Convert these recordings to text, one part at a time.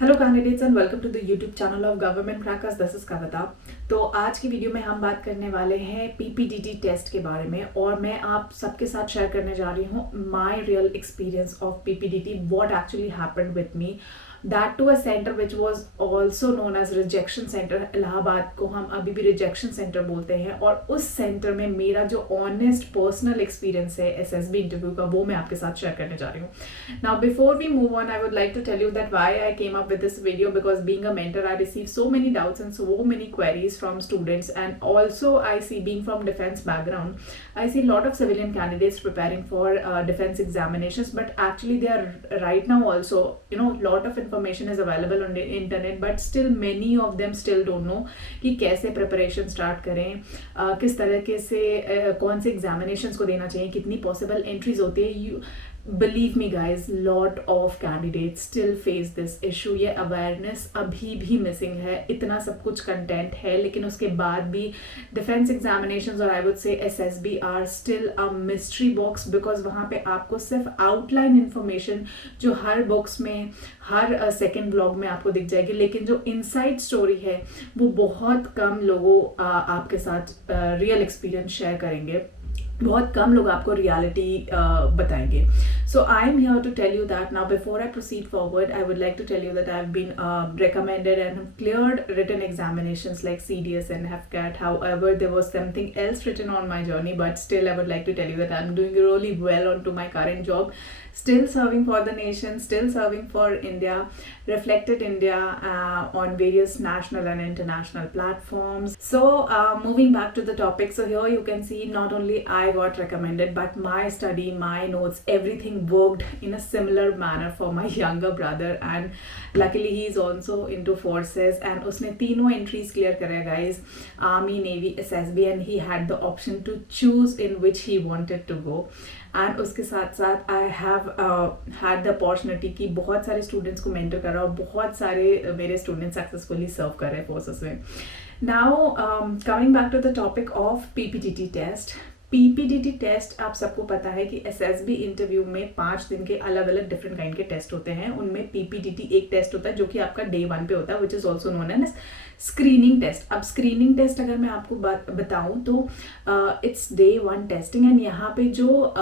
Hello candidates and welcome to the YouTube channel of Government Crackers. This is Kavita. तो आज की video में हम बात करने वाले हैं पीपीडीटी टेस्ट के बारे में और मैं आप सबके साथ शेयर करने जा रही हूँ my real experience of PPDT, what actually happened with me, that too a centre which was also known as rejection centre. Allahabad को हम अभी भी रिजेक्शन सेंटर बोलते हैं और उस सेंटर में मेरा जो ऑनेस्ट पर्सनल एक्सपीरियंस है एसएसबी इंटरव्यू का, वो मैं आपके साथ शेयर करने जा रही हूँ। Now before we move on, I would like to tell you that why I came up with this video, because being a mentor I receive so many doubts and so many queries from students, and also I see, being from defense background, I see a lot of civilian candidates preparing for defense examinations, but actually they are right now also, lot of information is available on the internet, but still many of them still don't know कि कैसे preparation start करें, किस तरीके से कौन से examinations को देना चाहिए, कितनी possible entries होती है। Believe me guys, lot of candidates still face this issue। ये awareness अभी भी missing है। इतना सब कुछ content है लेकिन उसके बाद भी defense examinations और I would say SSB are still a mystery box, because वहाँ पे आपको सिर्फ outline information जो हर books में, हर second blog में आपको दिख जाएगी, लेकिन जो inside story है वो बहुत कम लोगों आपके साथ real experience share करेंगे, बहुत कम लोग आपको रियलिटी बताएंगे। So I am here to tell you that now before I proceed forward, I would like to tell you that I have been recommended and have cleared written examinations like CDS and HFCAT. However, there was something else written on my journey, but still I would like to tell you that I'm doing really well onto my current job, still serving for the nation, still serving for India, reflected India on various national and international platforms. So moving back to the topic, so here you can see not only I got recommended, but my study, my notes, everything worked in a similar manner for my younger brother, and luckily he is also into forces and उसने तीनों entries clear करे guys, army, navy, SSB, and he had the option to choose in which he wanted to go। And उसके साथ साथ I have had the opportunity कि बहुत सारे students को मेंटर कर रहा हूँ, बहुत सारे मेरे स्टूडेंट्स सक्सेसफुली सर्व कर रहे हैं फोर्सेस में। Now coming back to the topic of PPDT test. PPDT test आप सबको पता है कि एसएसबी इंटरव्यू में 5 दिन के अलग अलग डिफरेंट काइंड के टेस्ट होते हैं। उनमें पीपीडीटी एक टेस्ट होता है जो कि आपका डे 1 पे होता है, which is also known as screening test. अब स्क्रीनिंग टेस्ट अगर मैं आपको बताऊं तो इट्स डे 1 टेस्टिंग, एंड यहाँ पे जो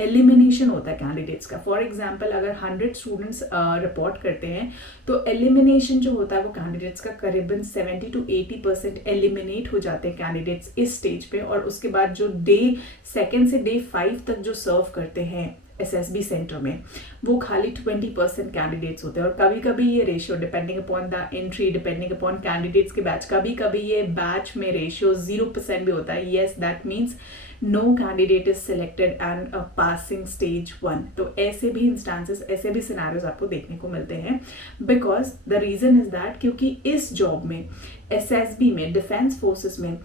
एलिमिनेशन होता है कैंडिडेट्स का, फॉर एग्जाम्पल अगर 100 स्टूडेंट्स रिपोर्ट करते हैं तो एलिमिनेशन जो होता है वो कैंडिडेट्स का करीबन 70 to 80% एलिमिनेट हो जाते हैं कैंडिडेट्स इस स्टेज पे। और उसके बाद जो डे 2 से डे 5 तक जो सर्व करते हैं एसएसबी सेंटर में, वो खाली 20% कैंडिडेट्स होते हैं। और कभी कभी ये ratio depending upon the entry, depending upon candidates के बैच, कभी कभी ये बैच में रेशियो 0% भी होता है। Yes, that means no candidate is selected and passing stage 1। तो ऐसे भी इंस्टांसेस, ऐसे भी सिनेरियोज आपको देखने को मिलते हैं, because the reason is that क्योंकि इस जॉब में, एसएसबी में, डिफेंस फोर्सेस में,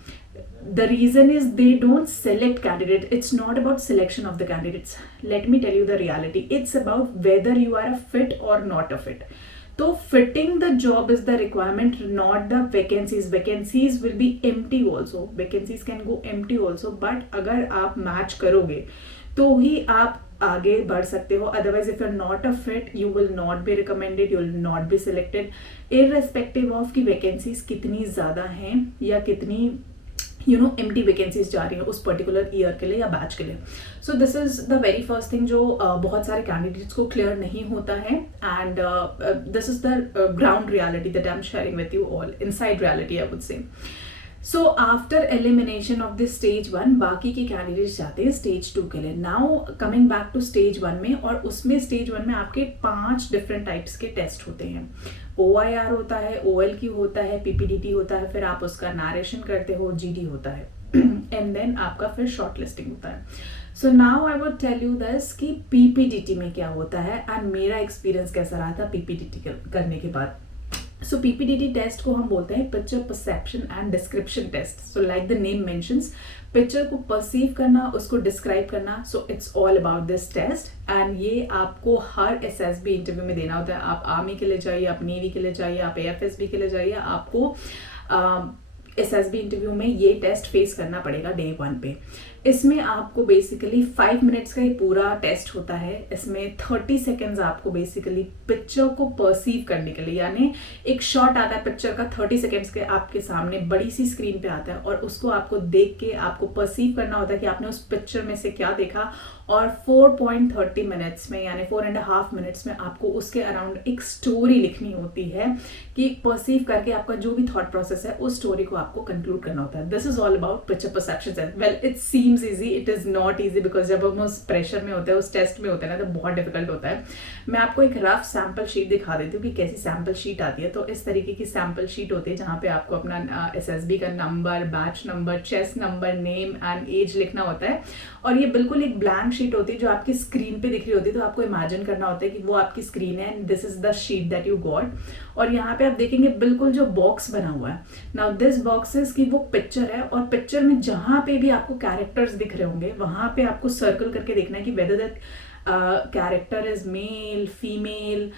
the reason is they don't select candidate. It's not about selection of the candidates. Let me tell you the reality. It's about whether you are a fit or not a fit. तो fitting the job is the requirement, not the vacancies. Vacancies will be empty also. Vacancies can go empty also. But अगर आप match करोगे तो ही आप आगे बढ़ सकते हो। Otherwise, if you're not a fit, you will not be recommended. You will not be selected, irrespective of कि vacancies कितनी ज़्यादा हैं या कितनी एम्प्टी वैकेंसीज जा रही है उस पर्टिकुलर ईयर के लिए या बैच के लिए। So this is the very first thing जो बहुत सारे कैंडिडेट्स को क्लियर नहीं होता है, and this is the ground reality that I am sharing with you all, inside reality I would say. So after elimination of this stage 1, बाकी के candidates जाते हैं स्टेज 2 के लिए। Now coming back to stage 1 में, और उसमें stage 1 में आपके 5 डिफरेंट टाइप्स के टेस्ट होते हैं। OIR होता है, OLQ होता है, PPDT होता है, फिर आप उसका नरेशन करते हो, GD होता है, एंड देन आपका फिर शॉर्ट लिस्टिंग होता है। So now I would tell you this कि PPDT में क्या होता है एंड मेरा एक्सपीरियंस कैसा रहा था PPDT करने के बाद। सो PPDT टेस्ट को हम बोलते हैं picture perception and description test. So like the name mentions, picture को परसीव करना, उसको डिस्क्राइब करना। So it's all about this test, and ये आपको हर एसएसबी इंटरव्यू में देना होता है। आप आर्मी के लिए जाइए, आप नेवी के लिए जाइए, आप AFSB के लिए जाइए, आपको एसएसबी इंटरव्यू में ये टेस्ट फेस करना पड़ेगा डे 1 पे। इसमें आपको बेसिकली 5 मिनट्स का ही पूरा टेस्ट होता है। इसमें 30 सेकेंड्स आपको बेसिकली पिक्चर को परसीव करने के लिए, यानी एक शॉट आता है पिक्चर का 30 सेकेंड्स के आपके सामने बड़ी सी स्क्रीन पे आता है और उसको आपको देख के आपको परसीव करना होता है कि आपने उस पिक्चर में से क्या देखा, और 4.30 मिनट्स में यानी 4.5 मिनट्स में आपको उसके अराउंड एक स्टोरी लिखनी होती है कि परसीव करके आपका जो भी थॉट प्रोसेस है उस स्टोरी को आपको कंक्लूड करना होता है। This is all about picture perception. Well it seems easy, it is not easy, because जब हम उस प्रेशर में होते हैं, उस टेस्ट में होते हैं ना, तो बहुत डिफिकल्ट होता है। मैं आपको एक रफ सैम्पल शीट दिखा देती हूँ कि कैसी सैम्पल शीट आती है। तो इस तरीके की सैम्पल शीट होती है जहाँ पे आपको अपना SSB का number, batch number, chest number, name and age लिखना होता है। और ये बिल्कुल एक ब्लैंक शीट होती है जो आपकी स्क्रीन पे दिख रही होती है। तो आपको इमेजिन करना होता है कि वो आपकी स्क्रीन है and this is the sheet that you got. और यहाँ पे आप देखेंगे बिल्कुल जो बॉक्स बना हुआ है, नाउ दिस बॉक्स इज की वो पिक्चर है, और पिक्चर में जहां पे भी आपको कैरेक्टर्स दिख रहे होंगे वहां पे आपको सर्कल करके देखना है कि whether that character is male, female,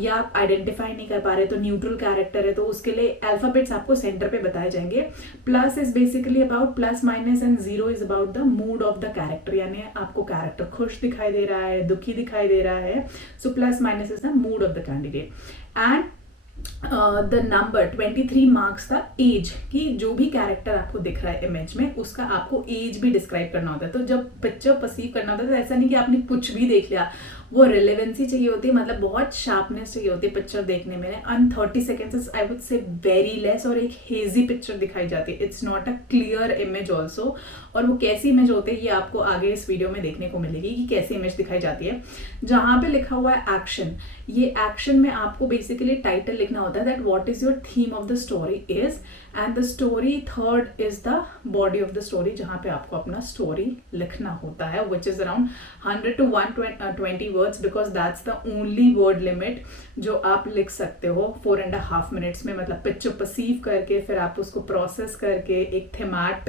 या आप आइडेंटिफाई नहीं कर पा रहे तो न्यूट्रल कैरेक्टर है, तो उसके लिए अल्फाबेट्स आपको सेंटर पे बताए जाएंगे। Plus is basically about plus minus and zero is about the mood off the character, यानी आपको कैरेक्टर खुश दिखाई दे रहा है, दुखी दिखाई दे रहा है। So plus minus is the mood off the candidate and the number 23 marks था एज, कि जो भी कैरेक्टर आपको दिख रहा है इमेज में उसका आपको एज भी डिस्क्राइब करना होता है। तो जब पिक्चर परसीव करना होता है तो ऐसा नहीं कि आपने कुछ भी देख लिया, वो रिलेवेंसी चाहिए होती है, मतलब बहुत शार्पनेस चाहिए होती है पिक्चर देखने में। And 30 seconds I would say very less, और एक हेजी पिक्चर दिखाई जाती है, it's not a clear image also. और वो कैसी इमेज होती है ये आपको आगे इस वीडियो में देखने को मिलेगी कि कैसी इमेज दिखाई जाती है। जहां पे लिखा हुआ है एक्शन, ये एक्शन में आपको बेसिकली टाइटल लिखना होता है that what is your theme of the story is, and the story third is the body of the story, जहां पे आपको अपना स्टोरी लिखना होता है, which is around 100 to 120 words, because that's the only word limit जो आप लिख सकते हो 4.5 मिनट्स में। मतलब पिक्चर परसीव करके फिर आप उसको प्रोसेस करके एक थीमेट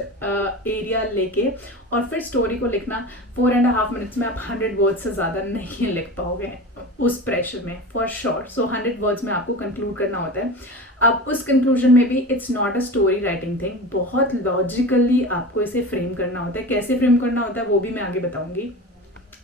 एरिया लेके और फिर स्टोरी को लिखना 4.5 मिनट्स में आप 100 वर्ड्स से ज्यादा नहीं लिख पाओगे उस प्रेशर में, फॉर श्योर। सो 100 वर्ड्स में आपको कंक्लूड करना होता है। अब उस कंक्लूजन में भी it's not a story writing thing, बहुत लॉजिकली आपको इसे फ्रेम करना होता है। कैसे फ्रेम करना होता है वो भी मैं आगे बताऊंगी।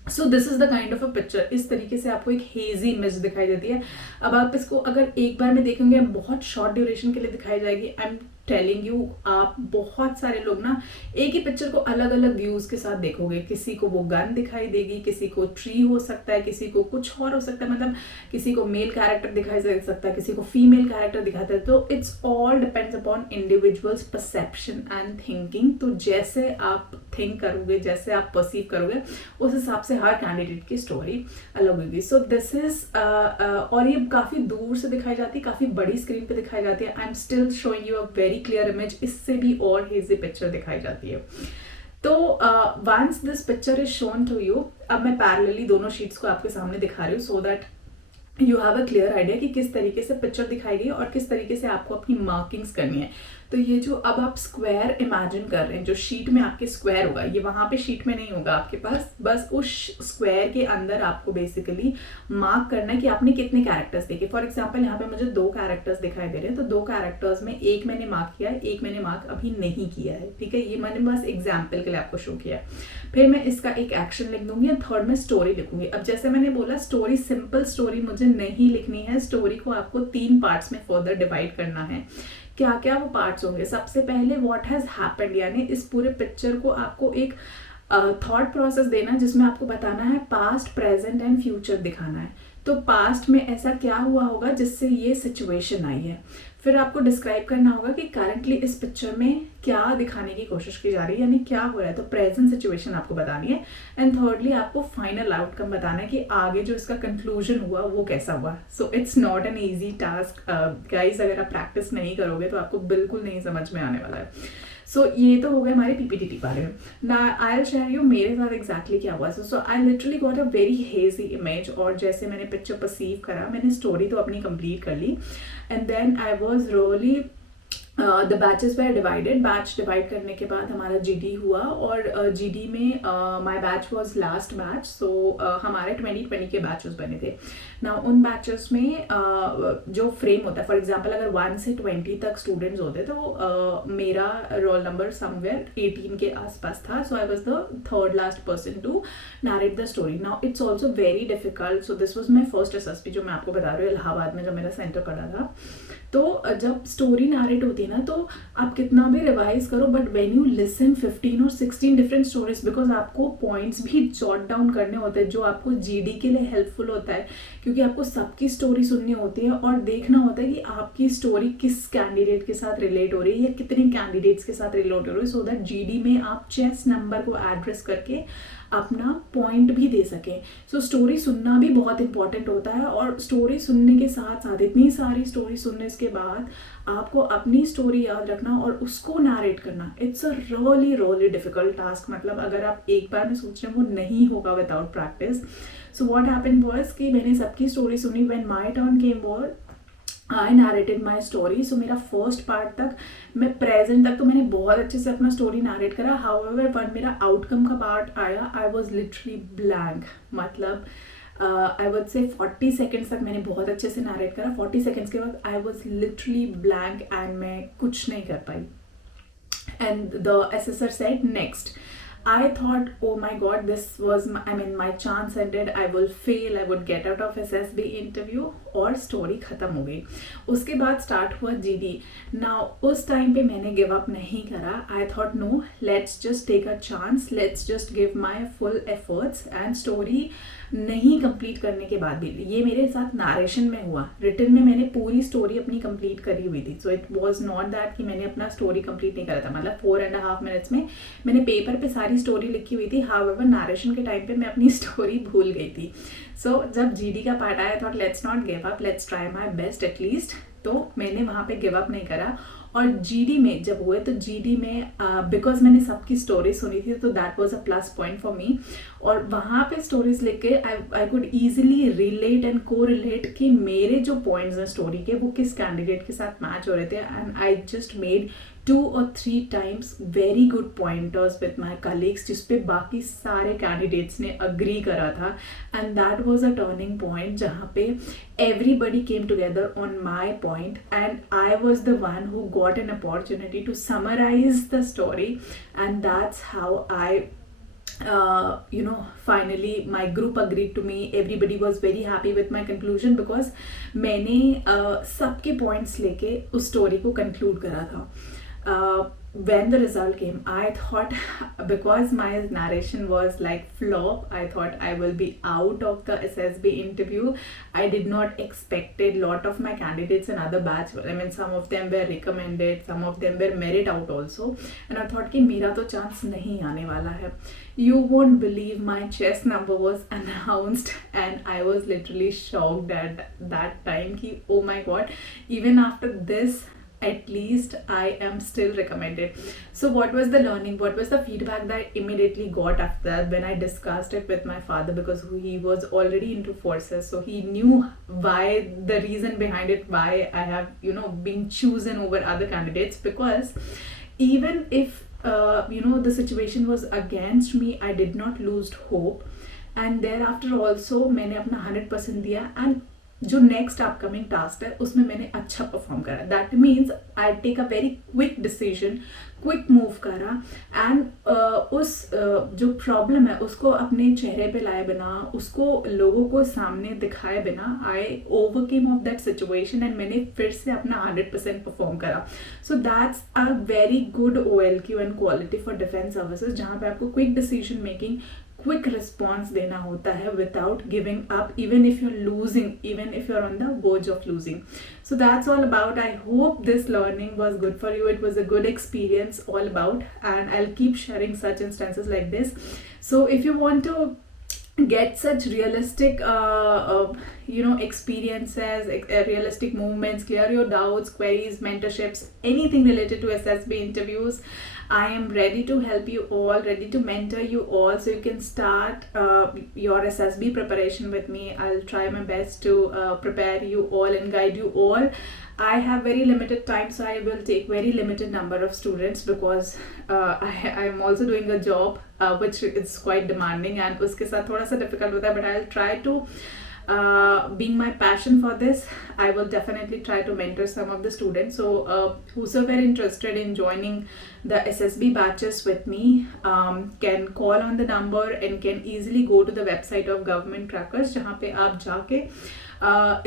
So this is the kind of a picture. इस तरीके से आपको एक हेजी इमेज दिखाई देती है। अब आप इसको अगर एक बार में देखेंगे बहुत शॉर्ट ड्यूरेशन के लिए दिखाई जाएगी। आई एम टेलिंग यू, आप बहुत सारे लोग ना एक ही पिक्चर को अलग अलग व्यूज के साथ देखोगे। किसी को वो गन दिखाई देगी, किसी को ट्री हो सकता है, किसी को कुछ और हो सकता है, मतलब किसी को मेल कैरेक्टर दिखाई दे सकता है, किसी को फीमेल कैरेक्टर दिखाता है। तो it's all depends upon individuals perception and thinking. तो जैसे आप थिंक करोगे, जैसे आप परसीव करोगे, उस हिसाब से हर कैंडिडेट की स्टोरी अलग होगी। सो दिस इज और ये काफी दूर से दिखाई जाती है, काफी बड़ी स्क्रीन पे दिखाई जाती है। I am still showing you a very clear image, इससे भी और हेजी पिक्चर दिखाई जाती है। तो once this picture is shown to you, अब मैं पैरेलली दोनों शीट्स को आपके सामने दिखा रही हूँ so that you have a clear idea कि किस तरीके से पिक्चर दिखाई गई और किस तरीके से आपको अपनी मार्किंग्स करनी है। तो ये जो अब आप स्क्वायर इमेजिन कर रहे हैं, जो शीट में आपके स्क्वायर होगा, ये वहां पे शीट में नहीं होगा आपके पास, बस उस स्क्वायर के अंदर आपको बेसिकली मार्क करना है कि आपने कितने कैरेक्टर्स देखे। फॉर एग्जाम्पल यहाँ पे मुझे 2 कैरेक्टर्स दिखाई दे रहे हैं, तो 2 कैरेक्टर्स में एक मैंने मार्क किया है, एक मैंने मार्क अभी नहीं किया है, ठीक है। ये मैंने बस एग्जाम्पल के लिए आपको शो किया है। फिर मैं इसका एक एक्शन लिख दूंगी और थर्ड में स्टोरी लिखूंगी। अब जैसे मैंने बोला स्टोरी, सिंपल स्टोरी मुझे नहीं लिखनी है, स्टोरी को आपको 3 पार्ट्स में फर्दर डिवाइड करना है। क्या क्या वो पार्ट्स होंगे? सबसे पहले व्हाट हैज हैपेंड, यानी इस पूरे पिक्चर को आपको एक थॉट प्रोसेस देना है जिसमें आपको बताना है पास्ट, प्रेजेंट एंड फ्यूचर दिखाना है। तो पास्ट में ऐसा क्या हुआ होगा जिससे ये सिचुएशन आई है। फिर आपको डिस्क्राइब करना होगा कि करंटली इस पिक्चर में क्या दिखाने की कोशिश की जा रही है, यानी क्या हो रहा है। तो प्रेजेंट सिचुएशन आपको बतानी है। एंड थर्डली आपको फाइनल आउटकम बताना है कि आगे जो इसका कंक्लूजन हुआ वो कैसा हुआ। So it's not an easy task guys, अगर आप प्रैक्टिस नहीं करोगे तो आपको बिल्कुल नहीं समझ में आने वाला है। सो ये तो हो गया हमारे पीपीटी बारे में। ना आई विल शेयर यू मेरे साथ एग्जैक्टली क्या हुआ। So I literally got a very hazy image, और जैसे मैंने पिक्चर परसीव करा, मैंने स्टोरी तो अपनी कंप्लीट कर ली, and then I was really the batches were divided, batch divide करने के बाद हमारा जीडी हुआ और जीडी में my batch was last batch, so हमारे 2020 के बैचेस बने थे ना। उन बैचेस में जो फ्रेम होता है, फॉर एग्जांपल अगर 1 से 20 तक स्टूडेंट्स होते तो मेरा रोल नंबर समवेयर 18 के आसपास था, so I was the third last person to narrate the story. Now it's also very difficult, so this was my first SSB जो मैं आपको बता रही हूँ इलाहाबाद में, जब मेरा सेंटर पड़ा था। तो जब स्टोरी नरेट होती है ना, तो आप कितना भी रिवाइज करो, बट व्हेन यू लिसन 15 और 16 डिफरेंट स्टोरीज, बिकॉज आपको पॉइंट्स भी जॉट डाउन करने होते हैं जो आपको जीडी के लिए हेल्पफुल होता है, क्योंकि आपको सबकी स्टोरी सुननी होती है और देखना होता है कि आपकी स्टोरी किस कैंडिडेट के साथ रिलेट हो रही है या कितने कैंडिडेट्स के साथ रिलेट हो रही है, सो दैट जीडी में आप चेस नंबर को एड्रेस करके अपना पॉइंट भी दे सकें। सो स्टोरी सुनना भी बहुत इंपॉर्टेंट होता है, और स्टोरी सुनने के साथ साथ इतनी सारी स्टोरी सुनने के बाद आपको अपनी स्टोरी याद रखना और उसको नरेट करना, it's a really difficult task. मतलब अगर आप एक बार में सोच रहे हैं वो नहीं होगा without practice. So what happened was कि मैंने सबकी स्टोरी सुनी, when my turn came was I narrated my story. So मेरा फर्स्ट पार्ट तक, मैं प्रेजेंट तक तो मैंने बहुत अच्छे से अपना स्टोरी नरेट करा। हाउएवर वन मेरा आउटकम का पार्ट आया, आई वॉज लिटरली ब्लैंक। मतलब आई वुड से 40 सेकेंड्स तक मैंने बहुत अच्छे से नरेट करा, 40 सेकेंड्स के बाद I was literally blank and मैं कुछ नहीं कर पाई। And the assessor said next. I thought, oh my god, this was my chance ended, I will fail, I would get out of SSB interview, और story ख़त्म हो गई। उसके बाद स्टार्ट हुआ जीडी। नाउ उस टाइम पे मैंने गिव अप नहीं करा। I thought no, let's just take a chance, let's just give my full efforts. And story नहीं कंप्लीट करने के बाद भी, ये मेरे साथ नरेशन में हुआ, रिटन में मैंने पूरी स्टोरी अपनी कंप्लीट करी हुई थी। So it was not that कि मैंने अपना स्टोरी कंप्लीट नहीं करा था, मतलब 4.5 मिनट्स में मैंने पेपर पे सारी स्टोरी लिखी हुई थी। हाउएवर नरेशन के टाइम पे मैं अपनी स्टोरी भूल गई थी। सो जब जीडी का पार्ट आया, thought let's not give up, let's try my best at least. तो मैंने वहाँ पे गिव अप नहीं करा। और जीडी में जब हुए तो जीडी में बिकॉज मैंने सबकी स्टोरी सुनी थी, तो that was a plus point for me. और वहाँ पे स्टोरीज लिख के I could easily relate and को रिलेट कि मेरे जो पॉइंट्स हैं स्टोरी के वो किस कैंडिडेट के साथ मैच हो रहे थे। And I just made 2 or 3 times very good pointers with my colleagues, जिसपे बाकी सारे कैंडिडेट्स ने अग्री करा था। And that was a turning point जहाँ पे everybody came together on my point, and I was the one who got an opportunity to summarize the story, and that's how I finally my group agreed to me. Everybody was very happy with my conclusion because मैंने सबके points लेके उस story को conclude करा था। When the result came, I thought, because my narration was like flop, I thought I will be out of the SSB interview. I did not expected lot of my candidates in other batch. I mean, some of them were recommended, some of them were merit out also. And I thought कि मेरा तो chance नहीं आने वाला है. You won't believe my chess number was announced, and I was literally shocked at that time कि oh my god, even after this, at least I am still recommended. So what was the learning, what was the feedback that I immediately got after that when I discussed it with my father, because he was already into forces, so he knew why, the reason behind it, why I have been chosen over other candidates. Because even if the situation was against me, I did not lose hope, and thereafter also मैंने अपना 100% दिया, and जो next upcoming task है उसमें मैंने अच्छा perform करा। That means I take a very quick decision, quick move करा, एंड उस जो प्रॉब्लम है उसको अपने चेहरे पे लाए बिना, उसको लोगों को सामने दिखाए बिना, I overcame of that situation, and मैंने फिर से अपना 100% परफॉर्म करा। So that's a very good OLQ and quality for defence services, जहाँ पे आपको quick decision making, quick response देना होता है without giving up, even if you are losing, even if you are on the verge of losing. So that's all about. I hope this learning was good for you. It was a good experience all about, and I'll keep sharing such instances like this. So if you want to get such realistic experiences, realistic movements, clear your doubts, queries, mentorships, anything related to SSB interviews, I am ready to help you all, ready to mentor you all, so you can start your SSB preparation with me. I'll try my best to prepare you all and guide you all. I have very limited time, so I will take very limited number of students because I am also doing a job which is quite demanding and उसके साथ थोड़ा सा difficult होता है, but I'll try to being my passion for this, I will definitely try to mentor some of the students. So whosoever interested in joining the SSB batches with me can call on the number and can easily go to the website of Government Crackers, जहाँ पे आप जाके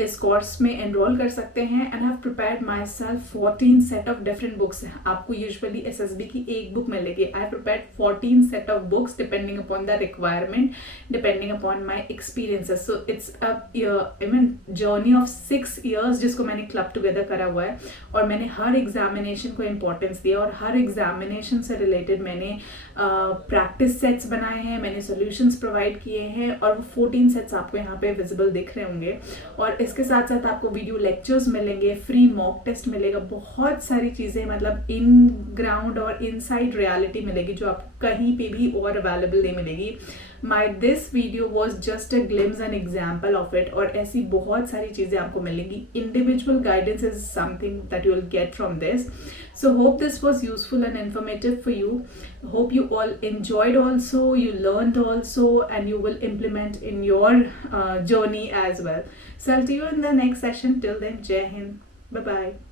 इस course में enrol कर सकते हैं. And have prepared my self 14 set of different books. आपको यूजुअली SSB की एक बुक मिलेगी. I have prepared 14 set of books depending upon the requirement, depending upon my experiences. So it's journey of 6 years जिसको मैंने club together करा हुआ है. और मैंने हर एग्जामिनेशन को इम्पोर्टेंस दिया और हर एग्जामिनेशन से रिलेटेड मैंने प्रैक्टिस सेट्स बनाए हैं, मैंने सोल्यूशंस प्रोवाइड किए हैं और वो 14 सेट्स आपको यहाँ पे विजिबल दिख रहे होंगे. और इसके साथ साथ आपको वीडियो लेक्चर्स मिलेंगे, फ्री मॉक टेस्ट मिलेगा, बहुत सारी चीज़ें मतलब इन ग्राउंड और इनसाइड रियलिटी मिलेगी जो आपको कहीं पे भी और अवेलेबल नहीं मिलेगी. This video was just a glimpse an example of it. और ऐसी बहुत सारी चीज़ें आपको मिलेंगी. Individual guidance is something that you will get from this. So hope this was useful and informative for you. Hope you all enjoyed also, you learned also, and you will implement in your journey as well. So I'll see you in the next session. Till then, Jai Hind. Bye-bye.